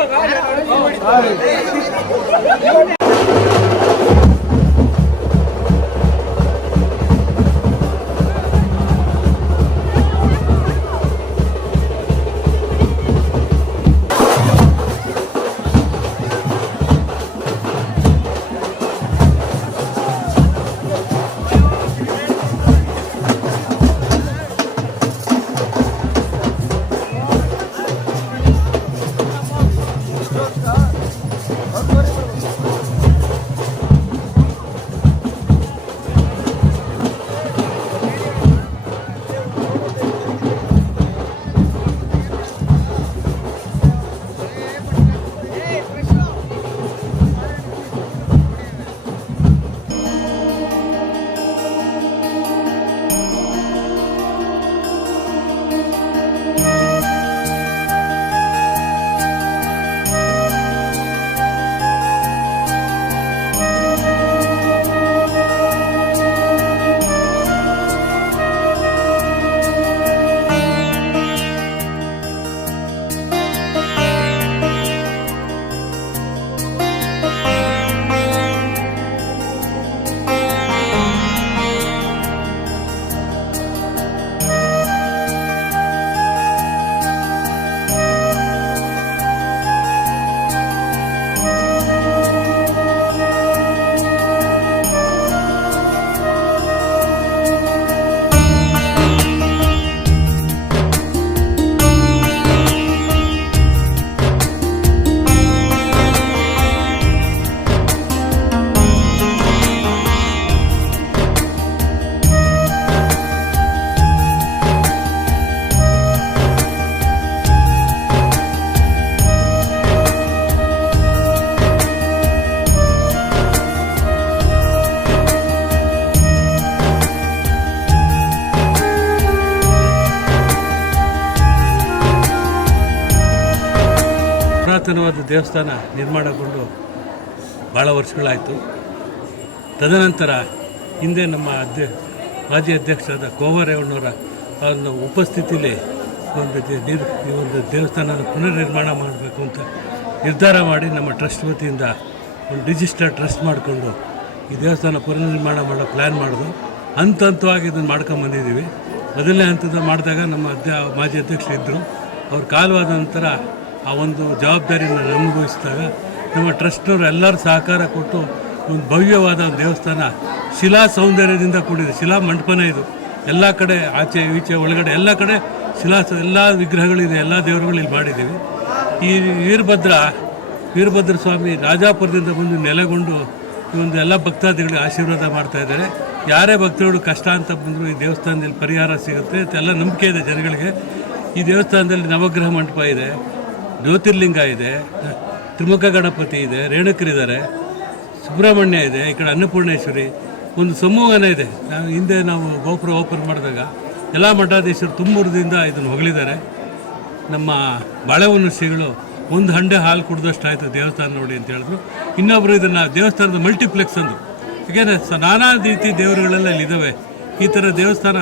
ಮಗ? ಪುರಾತನವಾದ ದೇವಸ್ಥಾನ ನಿರ್ಮಾಣಗೊಂಡು ಭಾಳ ವರ್ಷಗಳಾಯಿತು. ತದನಂತರ ಹಿಂದೆ ನಮ್ಮ ಅಧ್ಯ ಮಾಜಿ ಅಧ್ಯಕ್ಷರಾದ ಕೋಮರೇವಣ್ಣವರ ಅವ್ರನ್ನ ಉಪಸ್ಥಿತಿಯಲ್ಲಿ ಒಂದು ಈ ಒಂದು ದೇವಸ್ಥಾನದ ಪುನರ್ನಿರ್ಮಾಣ ಮಾಡಬೇಕು ಅಂತ ನಿರ್ಧಾರ ಮಾಡಿ ನಮ್ಮ ಟ್ರಸ್ಟ್ ವತಿಯಿಂದ ಒಂದು ರಿಜಿಸ್ಟರ್ ಟ್ರಸ್ಟ್ ಮಾಡಿಕೊಂಡು ಈ ದೇವಸ್ಥಾನ ಪುನರ್ನಿರ್ಮಾಣ ಮಾಡೋ ಪ್ಲ್ಯಾನ್ ಮಾಡೋದು ಹಂತ ಹಂತವಾಗಿ ಇದನ್ನು ಮಾಡ್ಕೊಂಬಂದಿದ್ದೀವಿ ಮೊದಲನೇ ಹಂತದ ಮಾಡಿದಾಗ ನಮ್ಮ ಅಧ್ಯ ಮಾಜಿ ಅಧ್ಯಕ್ಷರು ಇದ್ದರು ಅವ್ರ ಕಾಲವಾದ ನಂತರ ಆ ಒಂದು ಜವಾಬ್ದಾರಿಯನ್ನು ಅನುಭವಿಸಿದಾಗ ನಮ್ಮ ಟ್ರಸ್ಟ್ನವರು ಎಲ್ಲರೂ ಸಹಕಾರ ಕೊಟ್ಟು ಒಂದು ಭವ್ಯವಾದ ಒಂದು ದೇವಸ್ಥಾನ, ಶಿಲಾ ಸೌಂದರ್ಯದಿಂದ ಕೂಡಿದೆ. ಶಿಲಾ ಮಂಟಪನೇ ಇದು. ಎಲ್ಲ ಕಡೆ ಆಚೆ ಈಚೆ ಒಳಗಡೆ ಎಲ್ಲ ಕಡೆ ಶಿಲಾ ಎಲ್ಲ ವಿಗ್ರಹಗಳಿದೆ, ಎಲ್ಲ ದೇವರುಗಳು ಇಲ್ಲಿ ಮಾಡಿದ್ದೀವಿ. ಈ ವೀರಭದ್ರ ವೀರಭದ್ರ ಸ್ವಾಮಿ ರಾಜಾಪುರದಿಂದ ಬಂದು ನೆಲೆಗೊಂಡು ಈ ಒಂದು ಎಲ್ಲ ಭಕ್ತಾದಿಗಳಿಗೆ ಆಶೀರ್ವಾದ ಮಾಡ್ತಾ ಇದ್ದಾರೆ. ಯಾರೇ ಭಕ್ತರುಗಳು ಕಷ್ಟ ಅಂತ ಬಂದರೂ ಈ ದೇವಸ್ಥಾನದಲ್ಲಿ ಪರಿಹಾರ ಸಿಗುತ್ತೆ. ಎಲ್ಲ ನಂಬಿಕೆ ಇದೆ ಜನಗಳಿಗೆ. ಈ ದೇವಸ್ಥಾನದಲ್ಲಿ ನವಗ್ರಹ ಮಂಟಪ ಇದೆ. ಜ್ಯೋತಿರ್ಲಿಂಗ ಇದೆ, ತ್ರಿಮುಖ ಗಣಪತಿ ಇದೆ ರೇಣುಕರಿದ್ದಾರೆ ಸುಬ್ರಹ್ಮಣ್ಯ ಇದೆ, ಈ ಕಡೆ ಅನ್ನಪೂರ್ಣೇಶ್ವರಿ, ಒಂದು ಸಮೂಹನೇ ಇದೆ. ನಾವು ಹಿಂದೆ ನಾವು ಗೋಪುರ ಓಪನ್ ಮಾಡಿದಾಗ ಎಲ್ಲ ಮಠಾಧೀಶರು ತುಂಬೂರದಿಂದ ಇದನ್ನು ಹೊಗಳಿದ್ದಾರೆ. ನಮ್ಮ ಬಾಳೆಹೊನ್ನ ಶ್ರೀಗಳು ಒಂದು ಹಂಡೆ ಹಾಲು ಕುಡ್ದಷ್ಟು ಆಯಿತು ದೇವಸ್ಥಾನ ನೋಡಿ ಅಂತ ಹೇಳಿದ್ರು. ಇನ್ನೊಬ್ಬರು ಇದನ್ನು ದೇವಸ್ಥಾನದ ಮಲ್ಟಿಪ್ಲೆಕ್ಸ್ ಅಂದರು. ಯಾಕೆಂದರೆ ನಾನಾ ರೀತಿ ದೇವರುಗಳೆಲ್ಲ ಇಲ್ಲಿದ್ದಾವೆ ಈ ಥರ ದೇವಸ್ಥಾನ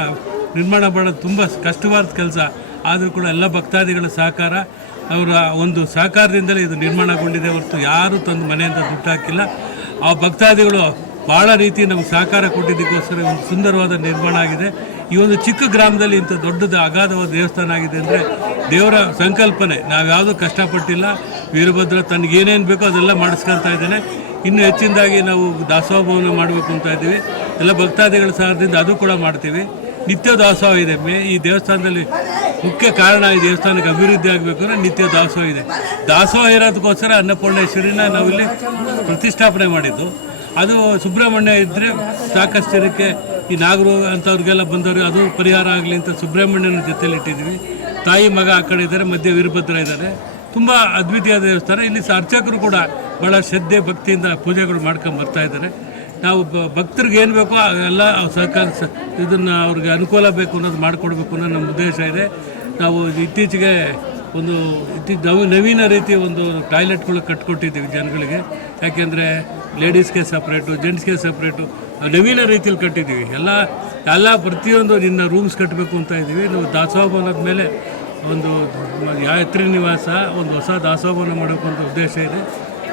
ನಿರ್ಮಾಣ ಮಾಡೋದು ತುಂಬ ಕಷ್ಟವಾದ ಕೆಲಸ. ಆದರೂ ಕೂಡ ಎಲ್ಲ ಭಕ್ತಾದಿಗಳ ಸಹಕಾರ ಅವರ ಒಂದು ಸಹಕಾರದಿಂದಲೇ ಇದು ನಿರ್ಮಾಣಗೊಂಡಿದೆ ಹೊರತು ಯಾರೂ ತಂದು ಮನೆಯಿಂದ ದುಡ್ಡು ಹಾಕಿಲ್ಲ. ಆ ಭಕ್ತಾದಿಗಳು ಭಾಳ ರೀತಿ ನಮ್ಗೆ ಸಹಕಾರ ಕೊಟ್ಟಿದ್ದಕ್ಕೋಸ್ಕರ ಒಂದು ಸುಂದರವಾದ ನಿರ್ಮಾಣ ಆಗಿದೆ. ಈ ಒಂದು ಚಿಕ್ಕ ಗ್ರಾಮದಲ್ಲಿ ಇಂಥ ದೊಡ್ಡದು ಅಗಾಧವಾದ ದೇವಸ್ಥಾನ ಆಗಿದೆ ಅಂದರೆ ದೇವರ ಸಂಕಲ್ಪನೆ. ನಾವು ಯಾವುದೂ ಕಷ್ಟಪಟ್ಟಿಲ್ಲ. ವೀರಭದ್ರ ತನಗೇನೇನು ಬೇಕೋ ಅದೆಲ್ಲ ಮಾಡಿಸ್ಕೊಳ್ತಾ ಇದ್ದೇನೆ. ಇನ್ನು ಹೆಚ್ಚಿನದಾಗಿ ನಾವು ದಾಸೋಹ ಭವನ ಮಾಡಬೇಕು ಅಂತ ಇದ್ದೀವಿ. ಎಲ್ಲ ಭಕ್ತಾದಿಗಳ ಸಹಾಯದಿಂದ ಅದು ಕೂಡ ಮಾಡ್ತೀವಿ. ನಿತ್ಯ ದಾಸೋಹ ಇದೆ. ಮೇ ಈ ದೇವಸ್ಥಾನದಲ್ಲಿ ಮುಖ್ಯ ಕಾರಣ ಈ ದೇವಸ್ಥಾನಕ್ಕೆ ಅಭಿವೃದ್ಧಿ ಆಗಬೇಕು ಅಂದರೆ ನಿತ್ಯ ದಾಸೋಹ ಇದೆ. ದಾಸೋಹ ಇರೋದಕ್ಕೋಸ್ಕರ ಅನ್ನಪೂರ್ಣೇಶ್ವರಿನ ನಾವಿಲ್ಲಿ ಪ್ರತಿಷ್ಠಾಪನೆ ಮಾಡಿದ್ದು. ಅದು ಸುಬ್ರಹ್ಮಣ್ಯ ಇದ್ದರೆ ಸಾಕಷ್ಟು ಜನಕ್ಕೆ ಈ ನಾಗರು ಅಂಥವ್ರಿಗೆಲ್ಲ ಬಂದವರು ಅದು ಪರಿಹಾರ ಆಗಲಿ ಅಂತ ಸುಬ್ರಹ್ಮಣ್ಯನ ಜೊತೆಲಿ ಇಟ್ಟಿದ್ದೀವಿ. ತಾಯಿ ಮಗ ಆ ಕಡೆ ಇದ್ದಾರೆ, ಮಧ್ಯೆ ವೀರಭದ್ರ ಇದ್ದಾರೆ. ತುಂಬ ಅದ್ವಿತೀಯ ದೇವಸ್ಥಾನ. ಇಲ್ಲಿ ಅರ್ಚಕರು ಕೂಡ ಭಾಳ ಶ್ರದ್ಧೆ, ಭಕ್ತಿಯಿಂದ ಪೂಜೆಗಳು ಮಾಡ್ಕೊಂಡು ಬರ್ತಾ ಇದ್ದಾರೆ. ನಾವು ಭಕ್ತರಿಗೆ ಏನು ಬೇಕೋ ಎಲ್ಲ ಸಹಕಾರ ಇದನ್ನು ಅವ್ರಿಗೆ ಅನುಕೂಲ ಬೇಕು ಅನ್ನೋದು ಮಾಡಿಕೊಡ್ಬೇಕು ಅನ್ನೋ ನಮ್ಮ ಉದ್ದೇಶ ಇದೆ. ನಾವು ಇತ್ತೀಚೆಗೆ ಒಂದು ಇತ್ತೀಚ ನಾವು ನವೀನ ರೀತಿಯ ಒಂದು ಟಾಯ್ಲೆಟ್ಗಳು ಕಟ್ಕೊಟ್ಟಿದ್ದೀವಿ ಜನಗಳಿಗೆ. ಯಾಕೆಂದರೆ ಲೇಡೀಸ್ಗೆ ಸಪ್ರೇಟು, ಜೆಂಟ್ಸ್ಗೆ ಸಪ್ರೇಟು ನವೀನ ರೀತಿಯಲ್ಲಿ ಕಟ್ಟಿದ್ದೀವಿ. ಎಲ್ಲ ಎಲ್ಲ ಪ್ರತಿಯೊಂದು ನಿನ್ನ ರೂಮ್ಸ್ ಕಟ್ಟಬೇಕು ಅಂತ ಇದ್ದೀವಿ. ನಾವು ದಾಸೋಹವನದ ಮೇಲೆ ಒಂದು ಯಾತ್ರಿ ನಿವಾಸ, ಒಂದು ಹೊಸ ದಾಸೋಹವನ್ನು ಮಾಡಬೇಕು ಅಂತ ಉದ್ದೇಶ ಇದೆ.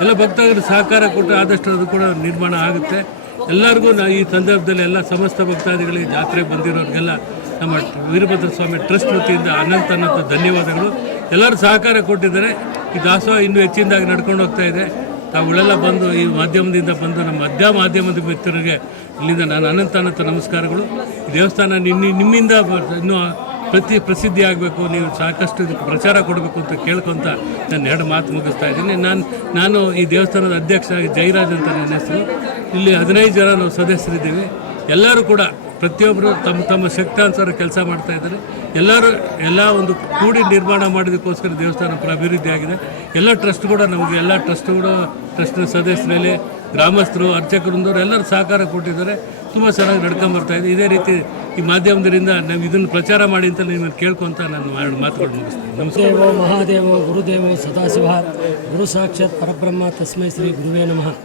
ಎಲ್ಲ ಭಕ್ತರಿಗೆ ಸಹಕಾರ ಕೊಟ್ಟು ಆದಷ್ಟು ಅದು ಕೂಡ ನಿರ್ಮಾಣ ಆಗುತ್ತೆ. ಎಲ್ಲರಿಗೂ ನಾ ಈ ಸಂದರ್ಭದಲ್ಲಿ ಎಲ್ಲ ಸಮಸ್ತ ಭಕ್ತಾದಿಗಳಿಗೆ ಜಾತ್ರೆ ಬಂದಿರೋರಿಗೆಲ್ಲ ನಮ್ಮ ವೀರಭದ್ರ ಸ್ವಾಮಿ ಟ್ರಸ್ಟ್ ವತಿಯಿಂದ ಅನಂತ ಅನಂತ ಧನ್ಯವಾದಗಳು. ಎಲ್ಲರೂ ಸಹಕಾರ ಕೊಟ್ಟಿದ್ದಾರೆ. ಈ ದಾಸೋಹ ಇನ್ನೂ ಹೆಚ್ಚಿನದಾಗಿ ನಡ್ಕೊಂಡು ಹೋಗ್ತಾ ಇದೆ. ತಾವುಗಳೆಲ್ಲ ಬಂದು ಈ ಮಾಧ್ಯಮದಿಂದ ಬಂದು ನಮ್ಮ ಮಧ್ಯ ಮಾಧ್ಯಮದ ಮಿತ್ರರಿಗೆ ಇಲ್ಲಿಂದ ನಾನು ಅನಂತ ಅನಂತ ನಮಸ್ಕಾರಗಳು. ದೇವಸ್ಥಾನ ನಿನ್ನ ನಿಮ್ಮಿಂದ ಇನ್ನೂ ಪ್ರತಿ ಪ್ರಸಿದ್ಧಿ ಆಗಬೇಕು, ನೀವು ಸಾಕಷ್ಟು ಇದಕ್ಕೆ ಪ್ರಚಾರ ಕೊಡಬೇಕು ಅಂತ ಕೇಳ್ಕೊತ ನಾನು ಎರಡು ಮಾತು ಮುಗಿಸ್ತಾ ಇದ್ದೀನಿ. ನಾನು ನಾನು ಈ ದೇವಸ್ಥಾನದ ಅಧ್ಯಕ್ಷ ಜಯರಾಜ್ ಅಂತ ನನ್ನ ಹೆಸರು. ಇಲ್ಲಿ ಹದಿನೈದು ಜನ ನಾವು ಸದಸ್ಯರಿದ್ದೀವಿ. ಎಲ್ಲರೂ ಕೂಡ ಪ್ರತಿಯೊಬ್ಬರು ತಮ್ಮ ತಮ್ಮ ಶಕ್ತಾನುಸಾರ ಕೆಲಸ ಮಾಡ್ತಾ ಇದ್ದಾರೆ. ಎಲ್ಲರೂ ಎಲ್ಲ ಒಂದು ಕೂಡಿ ನಿರ್ಮಾಣ ಮಾಡಿದಕ್ಕೋಸ್ಕರ ದೇವಸ್ಥಾನ ಅಭಿವೃದ್ಧಿ ಆಗಿದೆ. ಎಲ್ಲ ಟ್ರಸ್ಟ್ ಕೂಡ ನಮಗೆ, ಎಲ್ಲ ಟ್ರಸ್ಟ್ ಕೂಡ ಟ್ರಸ್ಟ್ನ ಸದಸ್ಯರಲ್ಲಿ, ಗ್ರಾಮಸ್ಥರು ಅರ್ಚಕರಿಂದವರು ಎಲ್ಲರೂ ಸಹಕಾರ ಕೊಟ್ಟಿದ್ದಾರೆ. ತುಂಬ ಚೆನ್ನಾಗಿ ನಡ್ಕೊಂಬರ್ತಾ ಇದೆ. ಇದೇ ರೀತಿ ಈ ಮಾಧ್ಯಮದಿಂದ ನಾವು ಇದನ್ನು ಪ್ರಚಾರ ಮಾಡಿ ಅಂತ ನಿಮ್ಮನ್ನು ಕೇಳ್ಕೊಂತ ನಾನು ಮಾತುಗಳು ಮುಗಿಸ್ತೀನಿ. ನಮಸ್ಕಾರ. ಮಹಾದೇವ, ಗುರುದೇವ, ಸದಾಶಿವ. ಗುರು ಸಾಕ್ಷಾತ್ ಪರಬ್ರಹ್ಮ. ತಸ್ಮೈ ಶ್ರೀ ಗುರುವೇ ನಮಃ.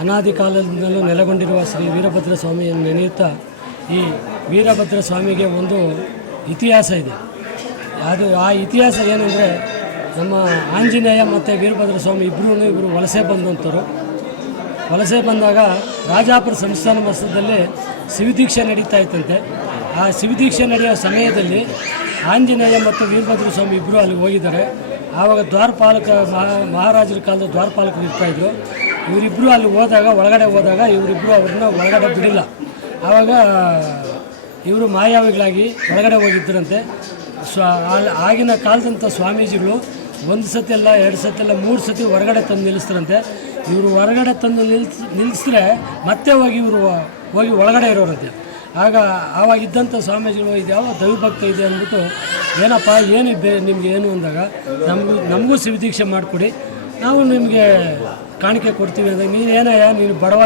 ಅನಾದಿ ಕಾಲದಿಂದಲೂ ನೆಲೆಗೊಂಡಿರುವ ಶ್ರೀ ವೀರಭದ್ರ ಸ್ವಾಮಿಯನ್ನು ನೆನೆಯುತ್ತಾ ಈ ವೀರಭದ್ರ ಸ್ವಾಮಿಗೆ ಒಂದು ಇತಿಹಾಸ ಇದೆ. ಅದು ಆ ಇತಿಹಾಸ ಏನಂದರೆ ನಮ್ಮ ಆಂಜನೇಯ ಮತ್ತು ವೀರಭದ್ರ ಸ್ವಾಮಿ ಇಬ್ಬರೂ ಇಬ್ಬರು ವಲಸೆ ಬಂದಂಥವ್ರು ವಲಸೆ ಬಂದಾಗ ರಾಜಾಪುರ ಸಂಸ್ಥಾನ ಮಸದಲ್ಲಿ ಶಿವದೀಕ್ಷೆ ನಡೀತಾ ಇತ್ತಂತೆ. ಆ ಶಿವದೀಕ್ಷೆ ನಡೆಯುವ ಸಮಯದಲ್ಲಿ ಆಂಜನೇಯ ಮತ್ತು ವೀರಭದ್ರ ಸ್ವಾಮಿ ಇಬ್ಬರು ಅಲ್ಲಿ ಹೋಗಿದ್ದಾರೆ. ಆವಾಗ ದ್ವಾರಪಾಲಕ ಮಹಾ ಮಹಾರಾಜರ ಕಾಲದ ದ್ವಾರಪಾಲಕರು ಇರ್ತಾಯಿದ್ರು ಇವರಿಬ್ಬರು ಅಲ್ಲಿ ಹೋದಾಗ, ಒಳಗಡೆ ಹೋದಾಗ ಇವರಿಬ್ಬರು ಅವ್ರನ್ನ ಒಳಗಡೆ ಬಿಡಿಲ್ಲ. ಆವಾಗ ಇವರು ಮಾಯಾವಿಗಳಾಗಿ ಒಳಗಡೆ ಹೋಗಿದ್ದರಂತೆ. ಸ್ವ ಆಗಿನ ಕಾಲದಂಥ ಸ್ವಾಮೀಜಿಗಳು ಒಂದು ಸತಿ ಅಲ್ಲ, ಎರಡು ಸತಿ ಅಲ್ಲ, ಮೂರು ಸತಿ ಹೊರಗಡೆ ತಂದು ನಿಲ್ಲಿಸ್ತಾರಂತೆ. ಇವರು ಹೊರಗಡೆ ತಂದು ನಿಲ್ಸ್ ನಿಲ್ಲಿಸಿದ್ರೆ ಮತ್ತೆ ಹೋಗಿ ಇವರು ಹೋಗಿ ಒಳಗಡೆ ಇರೋರಂತೆ. ಆಗ ಆವಾಗಿದ್ದಂಥ ಸ್ವಾಮೀಜಿಗಳು, ಇದು ಯಾವ ದೈವಭಕ್ತ ಇದೆ ಅಂದ್ಬಿಟ್ಟು, ಏನಪ್ಪ, ಏನು ಬೇ ನಿಮ್ಗೆ ಏನು ಅಂದಾಗ, ನಮಗೂ ನಮಗೂ ಶಿವದೀಕ್ಷೆ ಮಾಡಿಕೊಡಿ. ನಾವು ನಿಮಗೆ ಕಾಣಿಕೆ ಕೊಡ್ತೀವಿ ಅಂದರೆ ನೀನು ಏನಯ್ಯ? ನೀನು ಬಡವ,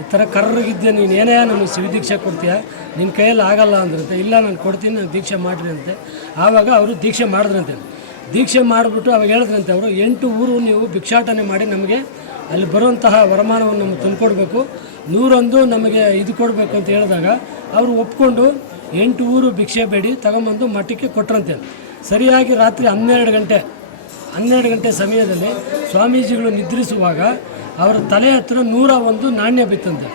ಈ ಥರ ಕರ್ರಗಿದ್ದೆ, ನೀನು ಏನಯ್ಯ ನಮಗೆ ಶಿವದೀಕ್ಷೆ ಕೊಡ್ತೀಯ? ನಿನ್ನ ಕೈಯಲ್ಲಿ ಆಗಲ್ಲ ಅಂದ್ರಂತೆ. ಇಲ್ಲ, ನಾನು ಕೊಡ್ತೀನಿ, ನಾನು ದೀಕ್ಷೆ ಮಾಡಿರಿ ಅಂತೆ. ಆವಾಗ ಅವರು ದೀಕ್ಷೆ ಮಾಡಿದ್ರಂತೆ. ದೀಕ್ಷೆ ಮಾಡಿಬಿಟ್ಟು ಅವಾಗ ಹೇಳಿದ್ರಂತೆ ಅವರು, ಎಂಟು ಊರು ನೀವು ಭಿಕ್ಷಾಟನೆ ಮಾಡಿ ನಮಗೆ ಅಲ್ಲಿ ಬರುವಂತಹ ವರಮಾನವನ್ನು ನಮಗೆ ತಂದುಕೊಡ್ಬೇಕು. ನೂರೊಂದು ನಮಗೆ ಇದು ಕೊಡಬೇಕು ಅಂತ ಹೇಳಿದಾಗ ಅವರು ಒಪ್ಕೊಂಡು, ಎಂಟು ಊರು ಭಿಕ್ಷೆ ಬೇಡಿ, ತಗೊಂಬಂದು ಮಠಕ್ಕೆ ಕೊಟ್ರಂತೆ. ಸರಿಯಾಗಿ ರಾತ್ರಿ ಹನ್ನೆರಡು ಗಂಟೆ ಹನ್ನೆರಡು ಗಂಟೆ ಸಮಯದಲ್ಲಿ ಸ್ವಾಮೀಜಿಗಳು ನಿದ್ರಿಸುವಾಗ ಅವರ ತಲೆ ಹತ್ತಿರ ನೂರ ಒಂದು ನಾಣ್ಯ ಬಿತ್ತಂತೆ.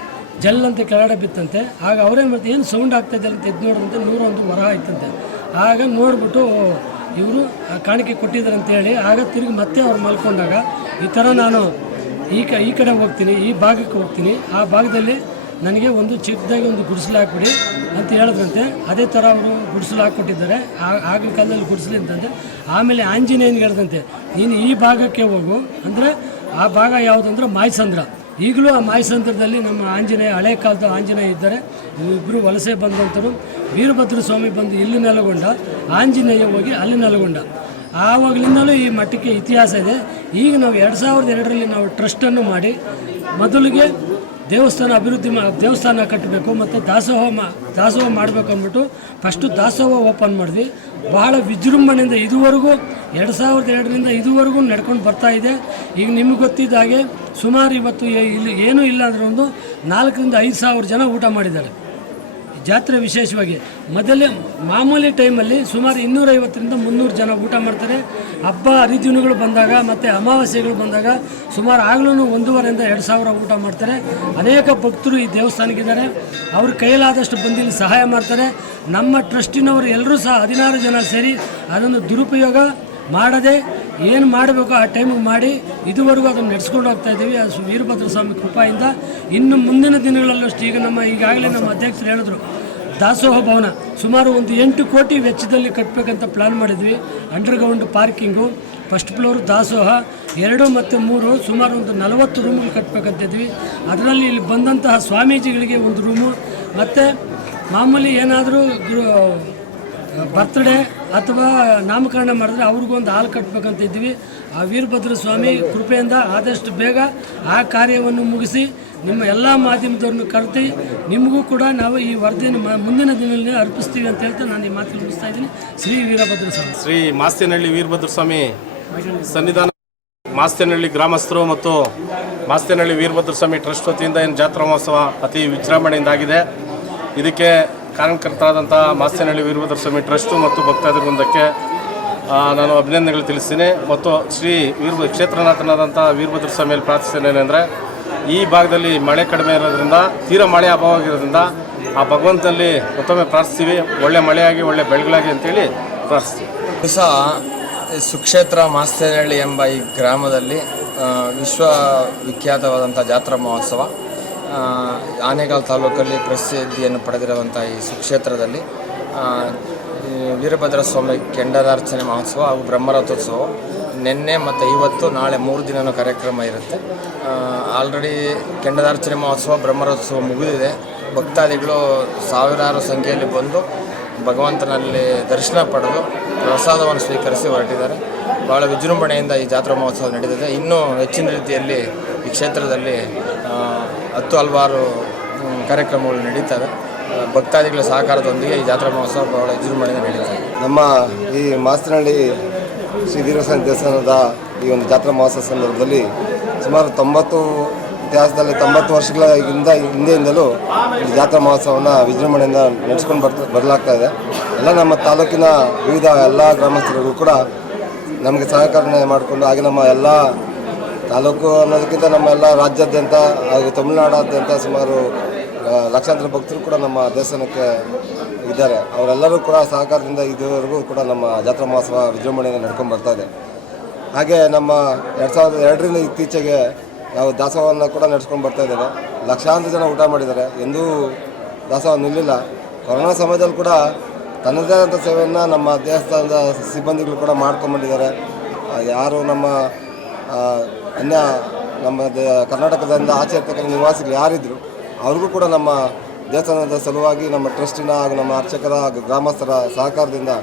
ಜಲ್ಲಂತೆ ಕೆಳಗಡೆ ಬಿತ್ತಂತೆ. ಆಗ ಅವರೇ ಮತ್ತೆ ಏನು ಸೌಂಡ್ ಆಗ್ತಾಯಿದೆ ಅಂತ ಎದ್ದು ನೋಡಿದಂತೆ ನೂರ ಒಂದು ಹೊರ ಆಯ್ತಂತೆ. ಆಗ ನೋಡಿಬಿಟ್ಟು ಇವರು ಕಾಣಿಕೆ ಕೊಟ್ಟಿದ್ದಾರೆ ಅಂತ ಹೇಳಿ ಆಗ ತಿರುಗಿ ಮತ್ತೆ ಅವ್ರು ಮಲ್ಕೊಂಡಾಗ, ಈ ಥರ ನಾನು ಈ ಕ, ಈ ಕಡೆ ಹೋಗ್ತೀನಿ, ಈ ಭಾಗಕ್ಕೆ ಹೋಗ್ತೀನಿ. ಆ ಭಾಗದಲ್ಲಿ ನನಗೆ ಒಂದು ಚಿಕ್ಕದಾಗಿ ಒಂದು ಗುಡಿಸಲು ಹಾಕ್ಬಿಡಿ. ಅಂತ ಹೇಳಿದ್ರಂತೆ, ಅದೇ ಥರ ಅವರು ಗುಡಿಸಲು ಹಾಕ್ಕೊಟ್ಟಿದ್ದಾರೆ. ಆಗಿನ ಕಾಲದಲ್ಲಿ ಗುಡಿಸಲಿ ಅಂತಂದರೆ, ಆಮೇಲೆ ಆಂಜನೇಯನಿಗೆ ಹೇಳ್ದಂತೆ, ನೀನು ಈ ಭಾಗಕ್ಕೆ ಹೋಗು, ಅಂದರೆ ಆ ಭಾಗ ಯಾವುದಂದ್ರೆ ಮಾಯಸಂದ್ರ. ಈಗಲೂ ಆ ಮಾಯಸಂದ್ರದಲ್ಲಿ ನಮ್ಮ ಆಂಜನೇಯ, ಹಳೆ ಕಾಲದ ಆಂಜನೇಯ ಇದ್ದಾರೆ. ಇಬ್ಬರು ವಲಸೆ ಬಂದಂಥರು ವೀರಭದ್ರ ಸ್ವಾಮಿ ಬಂದು ಇಲ್ಲಿ ನೆಲೆಗೊಂಡ, ಆಂಜನೇಯ ಹೋಗಿ ಅಲ್ಲಿ ನೆಲೆಗೊಂಡ. ಆವಾಗಲಿಂದಲೂ ಈ ಮಠಕ್ಕೆ ಇತಿಹಾಸ ಇದೆ. ಈಗ ನಾವು ಎರಡು ಸಾವಿರದ ಎರಡರಲ್ಲಿ ನಾವು ಟ್ರಸ್ಟನ್ನು ಮಾಡಿ, ಮೊದಲಿಗೆ ದೇವಸ್ಥಾನ ಅಭಿವೃದ್ಧಿ ಮಾ ದೇವಸ್ಥಾನ ಕಟ್ಟಬೇಕು ಮತ್ತು ದಾಸೋಹ ಮಾ ದಾಸೋಹ ಮಾಡಬೇಕು ಅಂದ್ಬಿಟ್ಟು ಫಸ್ಟು ದಾಸೋಹ ಓಪನ್ ಮಾಡಿದ್ವಿ. ಬಹಳ ವಿಜೃಂಭಣೆಯಿಂದ ಇದುವರೆಗೂ, ಎರಡು ಸಾವಿರದ ಎರಡರಿಂದ ಇದುವರೆಗೂ ನಡ್ಕೊಂಡು ಬರ್ತಾ ಇದೆ. ಈಗ ನಿಮಗೆ ಗೊತ್ತಿದ್ದ ಹಾಗೆ ಸುಮಾರು ಇವತ್ತು ಇಲ್ಲಿ ಏನೂ ಇಲ್ಲ ಒಂದು ನಾಲ್ಕರಿಂದ ಐದು ಸಾವಿರ ಜನ ಊಟ ಮಾಡಿದ್ದಾರೆ. ಜಾತ್ರೆ ವಿಶೇಷವಾಗಿ ಮೊದಲೇ ಮಾಮೂಲಿ ಟೈಮಲ್ಲಿ ಸುಮಾರು ಇನ್ನೂರೈವತ್ತರಿಂದ ಮುನ್ನೂರು ಜನ ಊಟ ಮಾಡ್ತಾರೆ. ಹಬ್ಬ, ಹರಿದಿನಗಳು ಬಂದಾಗ ಮತ್ತು ಅಮಾವಾಸ್ಯೆಗಳು ಬಂದಾಗ ಸುಮಾರು ಆಗಲೂ ಒಂದೂವರೆಯಿಂದ ಎರಡು ಸಾವಿರ ಊಟ ಮಾಡ್ತಾರೆ. ಅನೇಕ ಭಕ್ತರು ಈ ದೇವಸ್ಥಾನಕ್ಕಿದ್ದಾರೆ ಅವ್ರ ಕೈಲಾದಷ್ಟು ಬಂದಿಲ್ಲಿ ಸಹಾಯ ಮಾಡ್ತಾರೆ. ನಮ್ಮ ಟ್ರಸ್ಟಿನವರು ಎಲ್ಲರೂ ಸಹ ಹದಿನಾರು ಜನ ಸೇರಿ ಅದನ್ನು ದುರುಪಯೋಗ ಮಾಡದೆ ಏನು ಮಾಡಬೇಕು ಆ ಟೈಮಿಗೆ ಮಾಡಿ ಇದುವರೆಗೂ ಅದನ್ನು ನಡೆಸ್ಕೊಂಡು ಹೋಗ್ತಾ ಇದ್ದೀವಿ. ಅದು ವೀರಭದ್ರ ಸ್ವಾಮಿ ಕೃಪಾಯಿಂದ ಇನ್ನು ಮುಂದಿನ ದಿನಗಳಲ್ಲಷ್ಟು ಈಗ ನಮ್ಮ ಈಗಾಗಲೇ ನಮ್ಮ ಅಧ್ಯಕ್ಷರು ಹೇಳಿದ್ರು, ದಾಸೋಹ ಭವನ ಸುಮಾರು ಒಂದು ಎಂಟು ಕೋಟಿ ವೆಚ್ಚದಲ್ಲಿ ಕಟ್ಟಬೇಕಂತ ಪ್ಲ್ಯಾನ್ ಮಾಡಿದ್ವಿ. ಅಂಡರ್ಗ್ರೌಂಡ್ ಪಾರ್ಕಿಂಗು ಫಸ್ಟ್ ಫ್ಲೋರ್ ದಾಸೋಹ, ಎರಡು ಮತ್ತು ಮೂರು, ಸುಮಾರು ಒಂದು ನಲವತ್ತು ರೂಮ್ಗಳು ಕಟ್ಟಬೇಕಂತಿದ್ವಿ ಅದರಲ್ಲಿ ಇಲ್ಲಿ ಬಂದಂತಹ ಸ್ವಾಮೀಜಿಗಳಿಗೆ ಒಂದು ರೂಮು ಮತ್ತು ಮಾಮೂಲಿ ಏನಾದರೂ ಬರ್ತ್ಡೇ ಅಥವಾ ನಾಮಕರಣ ಮಾಡಿದ್ರೆ ಅವ್ರಿಗೂ ಒಂದು ಹಾಲು ಕಟ್ಟಬೇಕಂತ ಇದ್ವಿ ಆ ವೀರಭದ್ರ ಸ್ವಾಮಿ ಕೃಪೆಯಿಂದ ಆದಷ್ಟು ಬೇಗ ಆ ಕಾರ್ಯವನ್ನು ಮುಗಿಸಿ ನಿಮ್ಮ ಎಲ್ಲ ಮಾಧ್ಯಮದವ್ರನ್ನು ಕರೆತಿ ನಿಮಗೂ ಕೂಡ ನಾವು ಈ ವರದಿಯನ್ನು ಮುಂದಿನ ದಿನದಲ್ಲಿ ಅರ್ಪಿಸ್ತೀವಿ ಅಂತ ಹೇಳ್ತಾ ನಾನು ಈ ಮಾತು ಮುಗಿಸ್ತಾ ಇದ್ದೀನಿ. ಶ್ರೀ ವೀರಭದ್ರ ಸ್ವಾಮಿ. ಶ್ರೀ ಮಾಸ್ತಿನಹಳ್ಳಿ ವೀರಭದ್ರ ಸ್ವಾಮಿ ಸನ್ನಿಧಾನ ಮಾಸ್ತಿನಹಳ್ಳಿ ಗ್ರಾಮಸ್ಥರು ಮತ್ತು ಮಾಸ್ತಿನಹಳ್ಳಿ ವೀರಭದ್ರ ಸ್ವಾಮಿ ಟ್ರಸ್ಟ್ ವತಿಯಿಂದ ಏನು ಜಾತ್ರಾ ಮಹೋತ್ಸವ ಅತಿ ವಿಜೃಂಭಣೆಯಿಂದಾಗಿದೆ. ಇದಕ್ಕೆ ಕಾರಣಕರ್ತರಾದಂಥ ಮಾಸ್ತಿನಹಳ್ಳಿ ವೀರಭದ್ರ ಸ್ವಾಮಿ ಟ್ರಸ್ಟು ಮತ್ತು ಭಕ್ತಾದಿ ವೃಂದಕ್ಕೆ ನಾನು ಅಭಿನಂದನೆಗಳು ತಿಳಿಸ್ತೀನಿ. ಮತ್ತು ಶ್ರೀ ವೀರಭದ್ರ ಕ್ಷೇತ್ರನಾಥನಾದಂಥ ವೀರಭದ್ರ ಸ್ವಾಮಿಯಲ್ಲಿ ಪ್ರಾರ್ಥಿಸ್ತೇನೆಂದರೆ ಈ ಭಾಗದಲ್ಲಿ ಮಳೆ ಕಡಿಮೆ ಇರೋದ್ರಿಂದ, ತೀರಾ ಮಳೆ ಅಭಾವ ಆಗಿರೋದ್ರಿಂದ, ಆ ಭಗವಂತನಲ್ಲಿ ಮತ್ತೊಮ್ಮೆ ಪ್ರಾರ್ಥಿಸ್ತೀವಿ. ಒಳ್ಳೆ ಮಳೆಯಾಗಿ, ಒಳ್ಳೆ ಬೆಳಗಳಾಗಿ ಅಂತೇಳಿ ಪ್ರಾರ್ಥಿಸ್ತೀವಿ. ಹೊಸ ಸುಕ್ಷೇತ್ರ ಮಾಸ್ತೇನಹಳ್ಳಿ ಎಂಬ ಈ ಗ್ರಾಮದಲ್ಲಿ ವಿಶ್ವವಿಖ್ಯಾತವಾದಂಥ ಜಾತ್ರಾ ಮಹೋತ್ಸವ. ಆ, ಆನೇಕಲ್ ತಾಲೂಕಲ್ಲಿ ಪ್ರಸಿದ್ಧಿಯನ್ನು ಪಡೆದಿರುವಂಥ ಈ ಸುಕ್ಷೇತ್ರದಲ್ಲಿ ವೀರಭದ್ರ ಸ್ವಾಮಿ ಕೆಂಡದಾರ್ಚನೆ ಮಹೋತ್ಸವ ಹಾಗೂ ಬ್ರಹ್ಮರಥೋತ್ಸವ ನಿನ್ನೆ ಮತ್ತು ಇವತ್ತು ನಾಳೆ ಮೂರು ದಿನನೂ ಕಾರ್ಯಕ್ರಮ ಇರುತ್ತೆ. ಆಲ್ರೆಡಿ ಕೆಂಡದಾರ್ಚನೆ ಮಹೋತ್ಸವ ಬ್ರಹ್ಮರಥೋತ್ಸವ ಮುಗಿದಿದೆ. ಭಕ್ತಾದಿಗಳು ಸಾವಿರಾರು ಸಂಖ್ಯೆಯಲ್ಲಿ ಬಂದು ಭಗವಂತನಲ್ಲಿ ದರ್ಶನ ಪಡೆದು ಪ್ರಸಾದವನ್ನು ಸ್ವೀಕರಿಸಿ ಹೊರಟಿದ್ದಾರೆ. ಭಾಳ ವಿಜೃಂಭಣೆಯಿಂದ ಈ ಜಾತ್ರಾ ಮಹೋತ್ಸವ ನಡೆದಿದೆ. ಇನ್ನೂ ಹೆಚ್ಚಿನ ರೀತಿಯಲ್ಲಿ ಈ ಕ್ಷೇತ್ರದಲ್ಲಿ ಹತ್ತು ಹಲವಾರು ಕಾರ್ಯಕ್ರಮಗಳು ನಡೀತವೆ. ಭಕ್ತಾದಿಗಳ ಸಹಕಾರದೊಂದಿಗೆ ಈ ಜಾತ್ರಾ ಮಹೋತ್ಸವ ಬಹಳ ವಿಜೃಂಭಣೆಯಿಂದ ನಡೀತದೆ. ನಮ್ಮ ಈ ಮಾಸ್ತಿನಹಳ್ಳಿ ಶ್ರೀ ವೀರಸ್ವಾಮಿ ದೇವಸ್ಥಾನದ ಈ ಒಂದು ಜಾತ್ರಾ ಮಹೋತ್ಸವ ಸಂದರ್ಭದಲ್ಲಿ ಸುಮಾರು ತೊಂಬತ್ತು, ಇತಿಹಾಸದಲ್ಲಿ ತೊಂಬತ್ತು ವರ್ಷಗಳ ಹಿಂದ, ಹಿಂದೆಯಿಂದಲೂ ಈ ಜಾತ್ರಾ ಮಹೋತ್ಸವವನ್ನು ವಿಜೃಂಭಣೆಯಿಂದ ನಡೆಸ್ಕೊಂಡು ಬರ್ತ, ಬರಲಾಗ್ತಾ ಇದೆ. ಎಲ್ಲ ನಮ್ಮ ತಾಲೂಕಿನ ವಿವಿಧ ಎಲ್ಲ ಗ್ರಾಮಸ್ಥರಿಗೂ ಕೂಡ ನಮಗೆ ಸಹಕರಣೆ ಮಾಡಿಕೊಂಡು ಹಾಗೆ ನಮ್ಮ ಎಲ್ಲ ತಾಲೂಕು ಅನ್ನೋದಕ್ಕಿಂತ ನಮ್ಮೆಲ್ಲ ರಾಜ್ಯಾದ್ಯಂತ ಹಾಗೂ ತಮಿಳುನಾಡಾದ್ಯಂತ ಸುಮಾರು ಲಕ್ಷಾಂತರ ಭಕ್ತರು ಕೂಡ ನಮ್ಮ ದೇವಸ್ಥಾನಕ್ಕೆ ಇದ್ದಾರೆ. ಅವರೆಲ್ಲರೂ ಕೂಡ ಸಹಕಾರದಿಂದ ಇದುವರೆಗೂ ಕೂಡ ನಮ್ಮ ಜಾತ್ರಾ ಮಹೋತ್ಸವ ವಿಜೃಂಭಣೆಯಿಂದ ನಡ್ಕೊಂಡು ಬರ್ತಾ ಇದೆ. ಹಾಗೆ ನಮ್ಮ ಎರಡು ಸಾವಿರದ ಎರಡರಿಂದ ಇತ್ತೀಚೆಗೆ ನಾವು ದಾಸೋಹವನ್ನು ಕೂಡ ನಡೆಸ್ಕೊಂಡು ಬರ್ತಾ ಇದ್ದೇವೆ. ಲಕ್ಷಾಂತರ ಜನ ಊಟ ಮಾಡಿದ್ದಾರೆ. ಎಂದೂ ದಾಸೋಹ ನಿಲ್ಲಿಲ್ಲ. ಕೊರೋನಾ ಸಮಯದಲ್ಲಿ ಕೂಡ ತನ್ನದೇ ಆದಂಥ ಸೇವೆಯನ್ನು ನಮ್ಮ ದೇವಸ್ಥಾನದ ಸಿಬ್ಬಂದಿಗಳು ಕೂಡ ಮಾಡ್ಕೊಂಡ್ಬಂದಿದ್ದಾರೆ. ಯಾರು ನಮ್ಮ ಅನ್ಯ ನಮ್ಮ ಕರ್ನಾಟಕದಿಂದ ಆಚೆ ಇರ್ತಕ್ಕಂಥ ನಿವಾಸಿಗಳು ಯಾರಿದ್ರು, ಅವ್ರಿಗೂ ಕೂಡ ನಮ್ಮ ದೇವಸ್ಥಾನದ ಸಲುವಾಗಿ ನಮ್ಮ ಟ್ರಸ್ಟಿನ ಹಾಗೂ ನಮ್ಮ ಅರ್ಚಕರ ಹಾಗೂ ಗ್ರಾಮಸ್ಥರ ಸಹಕಾರದಿಂದ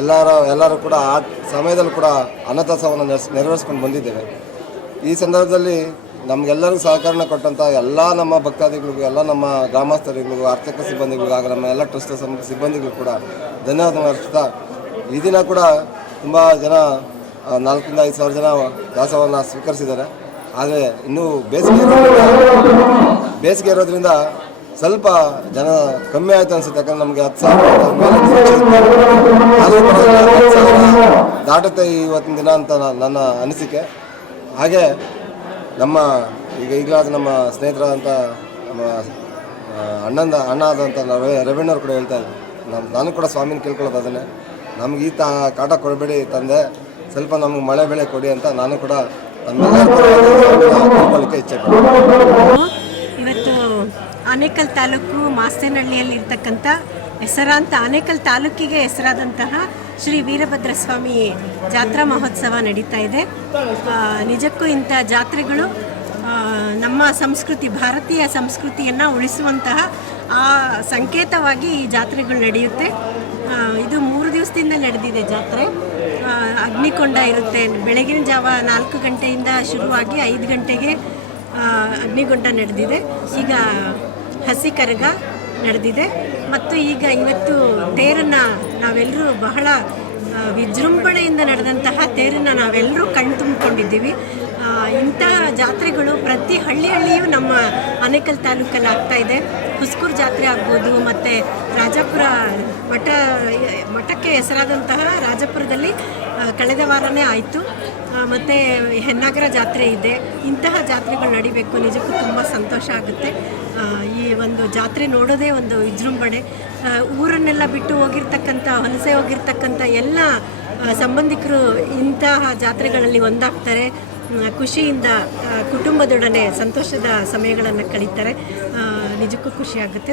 ಎಲ್ಲರ, ಎಲ್ಲರೂ ಕೂಡ ಆ ಸಮಯದಲ್ಲಿ ಕೂಡ ಅನ್ನದಾಸವನ್ನು ನೆರವೇರಿಸ್ಕೊಂಡು ಬಂದಿದ್ದೇವೆ. ಈ ಸಂದರ್ಭದಲ್ಲಿ ನಮಗೆಲ್ಲರಿಗೂ ಸಹಕಾರ ಕೊಟ್ಟಂಥ ಎಲ್ಲ ನಮ್ಮ ಭಕ್ತಾದಿಗಳಿಗೂ, ಎಲ್ಲ ನಮ್ಮ ಗ್ರಾಮಸ್ಥರಿಗಳಿಗೂ ಅರ್ಚಕ ಸಿಬ್ಬಂದಿಗಳಿಗೂ ಹಾಗೂ ನಮ್ಮ ಎಲ್ಲ ಟ್ರಸ್ಟ್ ಸಿಬ್ಬಂದಿಗಳು ಕೂಡ ಧನ್ಯವಾದ ಅರ್ಪಿಸ್ತಾ ಈ ದಿನ ಕೂಡ ತುಂಬ ಜನ ನಾಲ್ಕರಿಂದ ಐದು ಸಾವಿರ ಜನ ದಾಸವನ್ನು ಸ್ವೀಕರಿಸಿದ್ದಾರೆ. ಆದರೆ ಇನ್ನೂ ಬೇಸಿಗೆ ಬೇಸಿಗೆ ಇರೋದ್ರಿಂದ ಸ್ವಲ್ಪ ಜನ ಕಮ್ಮಿ ಆಯಿತು ಅನಿಸುತ್ತೆ. ಯಾಕಂದ್ರೆ ನಮಗೆ ಹತ್ತು ಸಾವಿರ ದಾಟುತ್ತೆ ಇವತ್ತಿನ ದಿನ ಅಂತ ನನ್ನ ಅನಿಸಿಕೆ. ಹಾಗೆ ನಮ್ಮ ಈಗ ಈಗಲಾದ ನಮ್ಮ ಸ್ನೇಹಿತರಾದಂಥ ನಮ್ಮ ಅಣ್ಣಂದ ಅಣ್ಣ ಆದಂಥ ರವಿ ರವೀಣ್ಣವ್ರು ಕೂಡ ಹೇಳ್ತಾ ಇದ್ರು. ನಮ್ಮ ನಾನು ಕೂಡ ಸ್ವಾಮಿನ ಕೇಳ್ಕೊಳ್ಳೋದು ಅದನ್ನೇ. ನಮ್ಗೆ ಈ ತಾ ಕಾಟ ಕೊಡಬೇಡಿ ತಂದೆ. ಸ್ವಲ್ಪ ನಮ್ಗೆ ಮಳೆ ಬೆಳೆ ಕೊಡಿ ಅಂತ ನಾನು ಕೂಡ. ಇವತ್ತು ಆನೇಕಲ್ ತಾಲೂಕು ಮಾಸ್ತೇನಹಳ್ಳಿಯಲ್ಲಿರ್ತಕ್ಕಂಥ ಹೆಸರಾಂತ ಆನೇಕಲ್ ತಾಲೂಕಿಗೆ ಹೆಸರಾದಂತಹ ಶ್ರೀ ವೀರಭದ್ರ ಸ್ವಾಮಿ ಜಾತ್ರಾ ಮಹೋತ್ಸವ ನಡೀತಾ ಇದೆ. ನಿಜಕ್ಕೂ ಇಂಥ ಜಾತ್ರೆಗಳು ನಮ್ಮ ಸಂಸ್ಕೃತಿ, ಭಾರತೀಯ ಸಂಸ್ಕೃತಿಯನ್ನು ಉಳಿಸುವಂತಹ ಆ ಸಂಕೇತವಾಗಿ ಈ ಜಾತ್ರೆಗಳು ನಡೆಯುತ್ತೆ. ಇದು ಮೂರು ದಿವಸದಿಂದ ನಡೆದಿದೆ ಜಾತ್ರೆ. ಅಗ್ನಿಕೊಂಡ ಇರುತ್ತೆ. ಬೆಳಗಿನ ಜಾವ ನಾಲ್ಕು ಗಂಟೆಯಿಂದ ಶುರುವಾಗಿ ಐದು ಗಂಟೆಗೆ ಅಗ್ನಿಕೊಂಡ ನಡೆದಿದೆ. ಈಗ ಹಸಿ ಕರಗ ನಡೆದಿದೆ. ಮತ್ತು ಈಗ ಇವತ್ತು ತೇರನ್ನು ನಾವೆಲ್ಲರೂ ಬಹಳ ವಿಜೃಂಭಣೆಯಿಂದ ನಡೆದಂತಹ ತೇರನ್ನು ನಾವೆಲ್ಲರೂ ಕಣ್ತುಂಬಿಕೊಂಡಿದ್ದೀವಿ. ಇಂತಹ ಜಾತ್ರೆಗಳು ಪ್ರತಿ ಹಳ್ಳಿ ಹಳ್ಳಿಯೂ ನಮ್ಮ ಅನೇಕಲ್ ತಾಲೂಕಲ್ಲಿ ಆಗ್ತಾ ಇದೆ. ಹುಸ್ಕೂರು ಜಾತ್ರೆ ಆಗ್ಬೋದು, ಮತ್ತು ರಾಜಾಪುರ ಮಠ, ಮಠಕ್ಕೆ ಹೆಸರಾದಂತಹ ರಾಜಾಪುರದಲ್ಲಿ ಕಳೆದ ವಾರನೇ ಆಯಿತು. ಮತ್ತು ಹೆನ್ನಾಗರ ಜಾತ್ರೆ ಇದೆ. ಇಂತಹ ಜಾತ್ರೆಗಳು ನಡಿಬೇಕು, ನಿಜಕ್ಕೂ ತುಂಬ ಸಂತೋಷ ಆಗುತ್ತೆ. ಈ ಒಂದು ಜಾತ್ರೆ ನೋಡೋದೇ ಒಂದು ವಿಜೃಂಭಣೆ. ಊರನ್ನೆಲ್ಲ ಬಿಟ್ಟು ಹೋಗಿರ್ತಕ್ಕಂಥ ಹೊಲಸೆ ಹೋಗಿರ್ತಕ್ಕಂಥ ಎಲ್ಲ ಸಂಬಂಧಿಕರು ಇಂತಹ ಜಾತ್ರೆಗಳಲ್ಲಿ ಒಂದಾಗ್ತಾರೆ. ಖುಷಿಯಿಂದ ಕುಟುಂಬದೊಡನೆ ಸಂತೋಷದ ಸಮಯಗಳನ್ನು ಕಳೀತಾರೆ. ನಿಜಕ್ಕೂ ಖುಷಿಯಾಗುತ್ತೆ